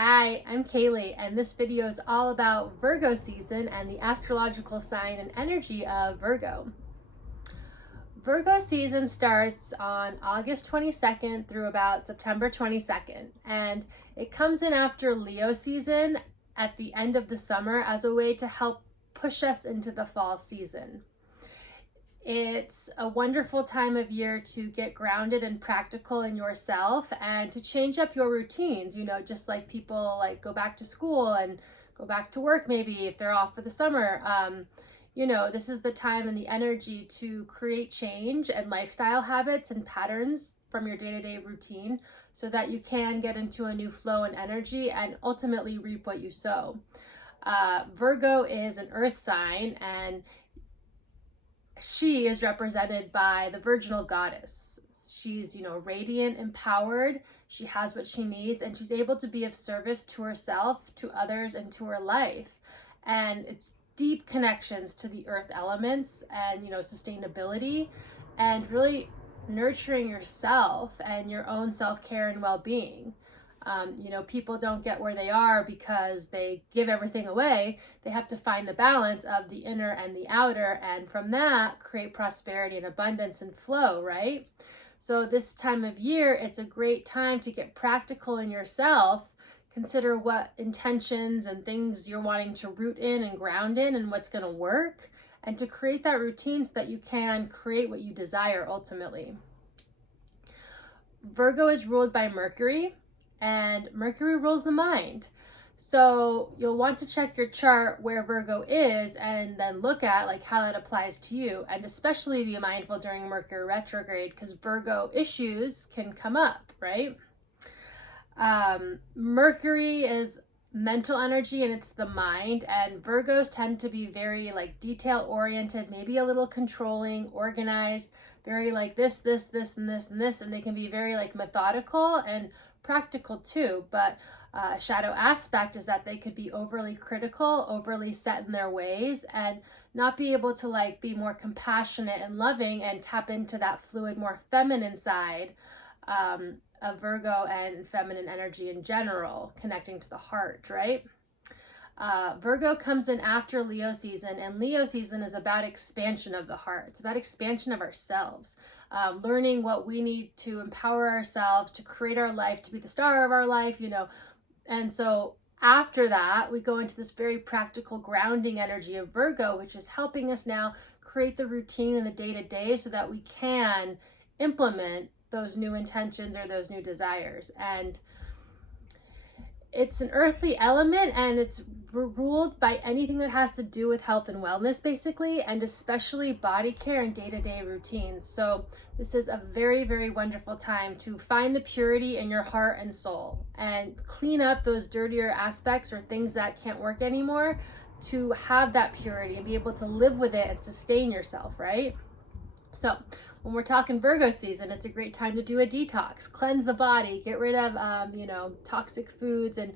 Hi, I'm Kaylee, and this video is all about Virgo season and the astrological sign and energy of Virgo. Virgo season starts on August 22nd through about September 22nd, and it comes in after Leo season at the end of the summer as a way to help push us into the fall season. It's a wonderful time of year to get grounded and practical in yourself and to change up your routines, just like people like go back to school and go back to work maybe if they're off for the summer. This is the time and the energy to create change and lifestyle habits and patterns from your day-to-day routine so that you can get into a new flow and energy and ultimately reap what you sow. Virgo is an earth sign, and she is represented by the virginal goddess. She's, radiant, empowered. She has what she needs, and she's able to be of service to herself, to others, and to her life. And it's deep connections to the earth elements and, sustainability and really nurturing yourself and your own self-care and well-being. People don't get where they are because they give everything away. They have to find the balance of the inner and the outer, and from that, create prosperity and abundance and flow, right? So this time of year, it's a great time to get practical in yourself. Consider what intentions and things you're wanting to root in and ground in and what's going to work, and to create that routine so that you can create what you desire ultimately. Virgo is ruled by Mercury, and Mercury rules the mind. So you'll want to check your chart where Virgo is and then look at like how that applies to you, and especially be mindful during Mercury retrograde because Virgo issues can come up, right? Mercury is mental energy and it's the mind, and Virgos tend to be very like detail oriented, maybe a little controlling, organized, very like this, and this, and they can be very like methodical and practical too. But a shadow aspect is that they could be overly critical, overly set in their ways, and not be able to like be more compassionate and loving and tap into that fluid, more feminine side of Virgo and feminine energy in general, connecting to the heart, right? Virgo comes in after Leo season, and Leo season is about expansion of the heart. It's about expansion of ourselves, learning what we need to empower ourselves, to create our life, to be the star of our life, And so after that, we go into this very practical grounding energy of Virgo, which is helping us now create the routine in the day-to-day so that we can implement those new intentions or those new desires. And it's an earthly element, and it's ruled by anything that has to do with health and wellness, basically, and especially body care and day-to-day routines. So this is a very, very wonderful time to find the purity in your heart and soul and clean up those dirtier aspects or things that can't work anymore, to have that purity and be able to live with it and sustain yourself, right? So when we're talking Virgo season, it's a great time to do a detox, cleanse the body, get rid of, toxic foods and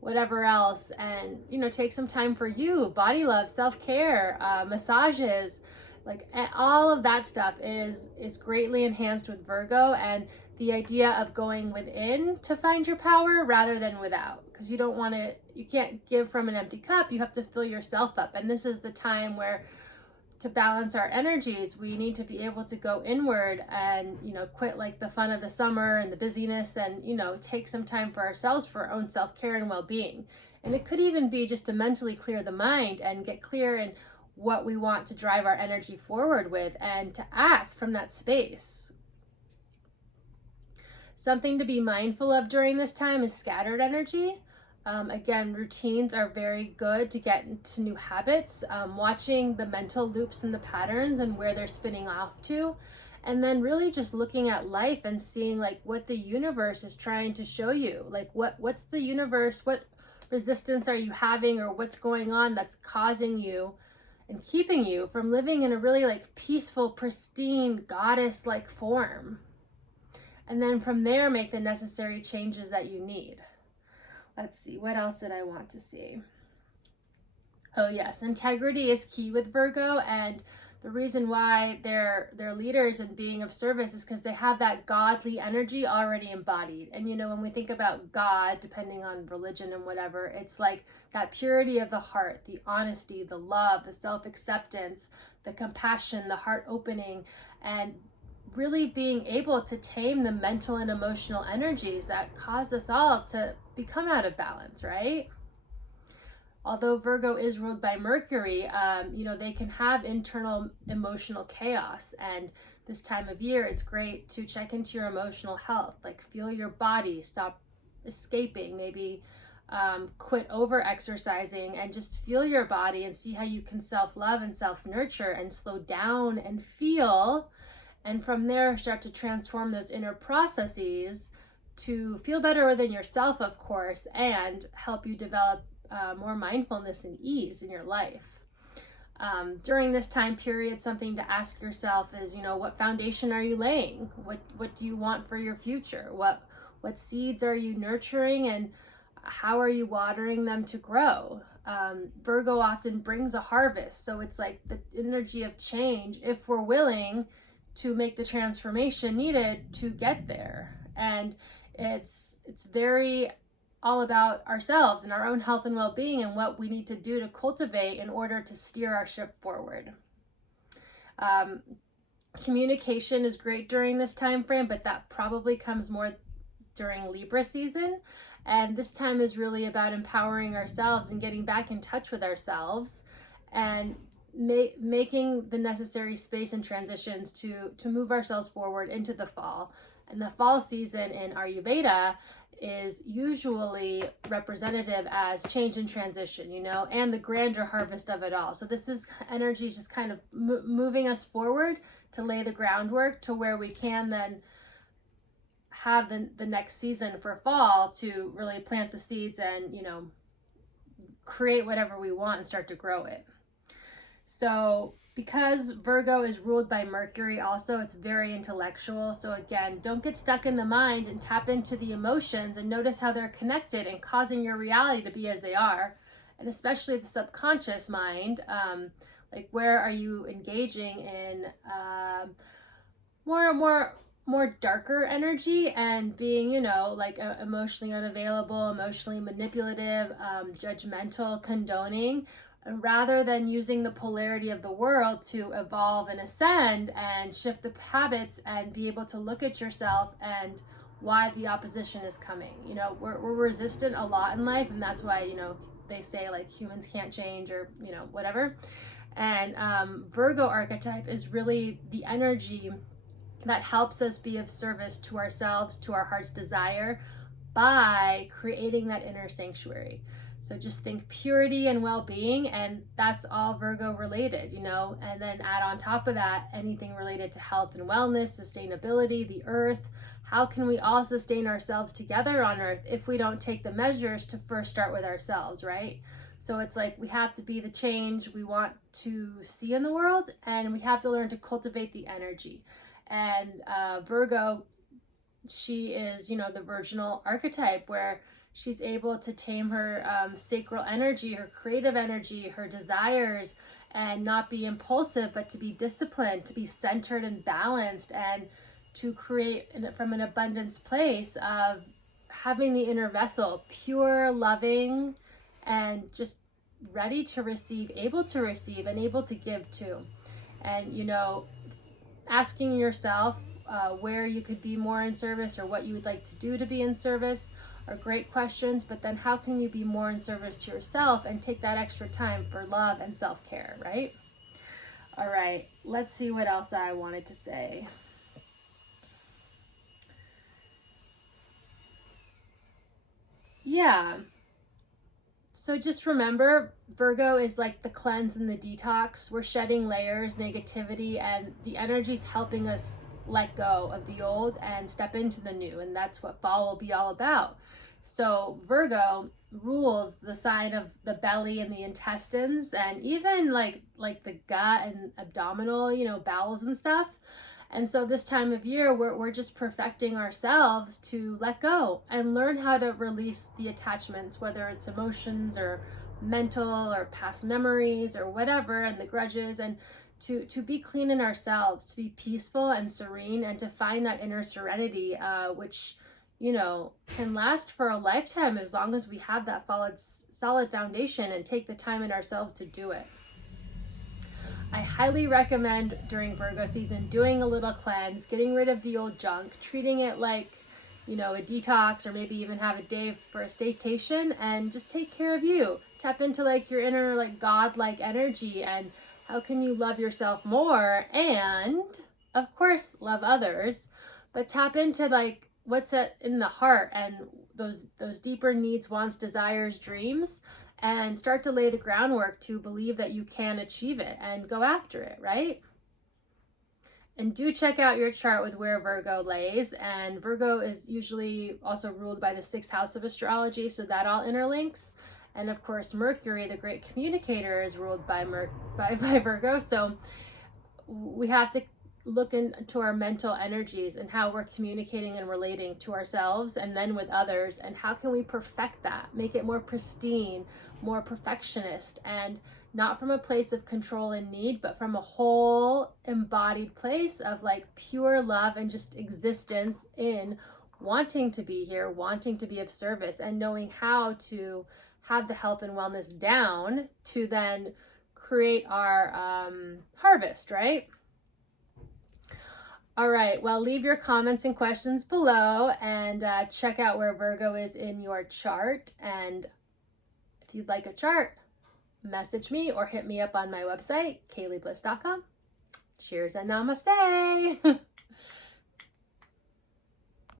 whatever else, and, take some time for you, body love, self-care, massages, like all of that stuff is greatly enhanced with Virgo, and the idea of going within to find your power rather than without, because you can't give from an empty cup. You have to fill yourself up, and this is the time where, to balance our energies, we need to be able to go inward and, quit like the fun of the summer and the busyness, and, take some time for ourselves, for our own self-care and well-being. And it could even be just to mentally clear the mind and get clear in what we want to drive our energy forward with, and to act from that space. Something to be mindful of during this time is scattered energy. Again, routines are very good to get into new habits, watching the mental loops and the patterns and where they're spinning off to, and then really just looking at life and seeing like what the universe is trying to show you. Like what's the universe, what resistance are you having, or what's going on that's causing you and keeping you from living in a really like peaceful, pristine, goddess-like form. And then from there, make the necessary changes that you need. Let's see, what else did I want to see? Oh yes, integrity is key with Virgo, and the reason why they're leaders and being of service is because they have that godly energy already embodied. And when we think about God, depending on religion and whatever, it's like that purity of the heart, the honesty, the love, the self-acceptance, the compassion, the heart opening, and really being able to tame the mental and emotional energies that cause us all to become out of balance, right? Although Virgo is ruled by Mercury, they can have internal emotional chaos. And this time of year, it's great to check into your emotional health, like feel your body, stop escaping, maybe quit over exercising, and just feel your body and see how you can self-love and self-nurture and slow down and feel. And from there, start to transform those inner processes to feel better within yourself, of course, and help you develop more mindfulness and ease in your life. During this time period, something to ask yourself is, what foundation are you laying? What do you want for your future? What seeds are you nurturing, and how are you watering them to grow? Virgo often brings a harvest, so it's like the energy of change if we're willing to make the transformation needed to get there. And it's very all about ourselves and our own health and well-being and what we need to do to cultivate in order to steer our ship forward. Communication is great during this time frame, but that probably comes more during Libra season. And this time is really about empowering ourselves and getting back in touch with ourselves and making the necessary space and transitions to move ourselves forward into the fall. And the fall season in Ayurveda is usually representative as change and transition, and the grander harvest of it all. So this is energy just kind of moving us forward to lay the groundwork to where we can then have the next season for fall to really plant the seeds and, create whatever we want and start to grow it. So because Virgo is ruled by Mercury also, it's very intellectual. So again, don't get stuck in the mind and tap into the emotions and notice how they're connected and causing your reality to be as they are. And especially the subconscious mind, like where are you engaging in more darker energy and being, like emotionally unavailable, emotionally manipulative, judgmental, condoning, rather than using the polarity of the world to evolve and ascend and shift the habits and be able to look at yourself and why the opposition is coming. We're resistant a lot in life, and that's why, they say like humans can't change or, whatever. And Virgo archetype is really the energy that helps us be of service to ourselves, to our heart's desire, by creating that inner sanctuary. So just think purity and well-being, and that's all Virgo related, and then add on top of that anything related to health and wellness, sustainability, the earth. How can we all sustain ourselves together on earth if we don't take the measures to first start with ourselves, right? So it's like we have to be the change we want to see in the world, and we have to learn to cultivate the energy. And Virgo, she is, the virginal archetype, where she's able to tame her sacral energy, her creative energy, her desires, and not be impulsive, but to be disciplined, to be centered and balanced, and to create from an abundance place of having the inner vessel pure, loving, and just ready to receive, able to receive, and able to give too. And, asking yourself where you could be more in service or what you would like to do to be in service are great questions, but then how can you be more in service to yourself and take that extra time for love and self-care, right? All right, let's see what else I wanted to say. Yeah. So just remember, Virgo is like the cleanse and the detox. We're shedding layers, negativity, and the energy's helping us let go of the old and step into the new. And that's what fall will be all about. So Virgo rules the sign of the belly and the intestines, and even like the gut and abdominal, bowels and stuff. And so this time of year, we're just perfecting ourselves to let go and learn how to release the attachments, whether it's emotions or mental or past memories or whatever, and the grudges, and to be clean in ourselves, to be peaceful and serene, and to find that inner serenity, which, you know, can last for a lifetime as long as we have that solid foundation and take the time in ourselves to do it. I highly recommend during Virgo season doing a little cleanse, getting rid of the old junk, treating it like, you know, a detox, or maybe even have a day for a staycation, and just take care of you. Tap into like your inner like God-like energy, and how can you love yourself more, and of course love others, but tap into like what's in the heart, and those deeper needs, wants, desires, dreams, and start to lay the groundwork to believe that you can achieve it and go after it, right? And do check out your chart with where Virgo lays. And Virgo is usually also ruled by the 6th house of astrology, so that all interlinks. And of course, Mercury, the great communicator, is ruled by Virgo. So we have to look into our mental energies and how we're communicating and relating to ourselves and then with others, and how can we perfect that, make it more pristine, more perfectionist, and not from a place of control and need, but from a whole embodied place of like pure love and just existence in wanting to be here, wanting to be of service, and knowing how to have the health and wellness down to then create our harvest, right? All right, well, leave your comments and questions below, and check out where Virgo is in your chart. And if you'd like a chart, message me or hit me up on my website, kayleebliss.com. Cheers and namaste.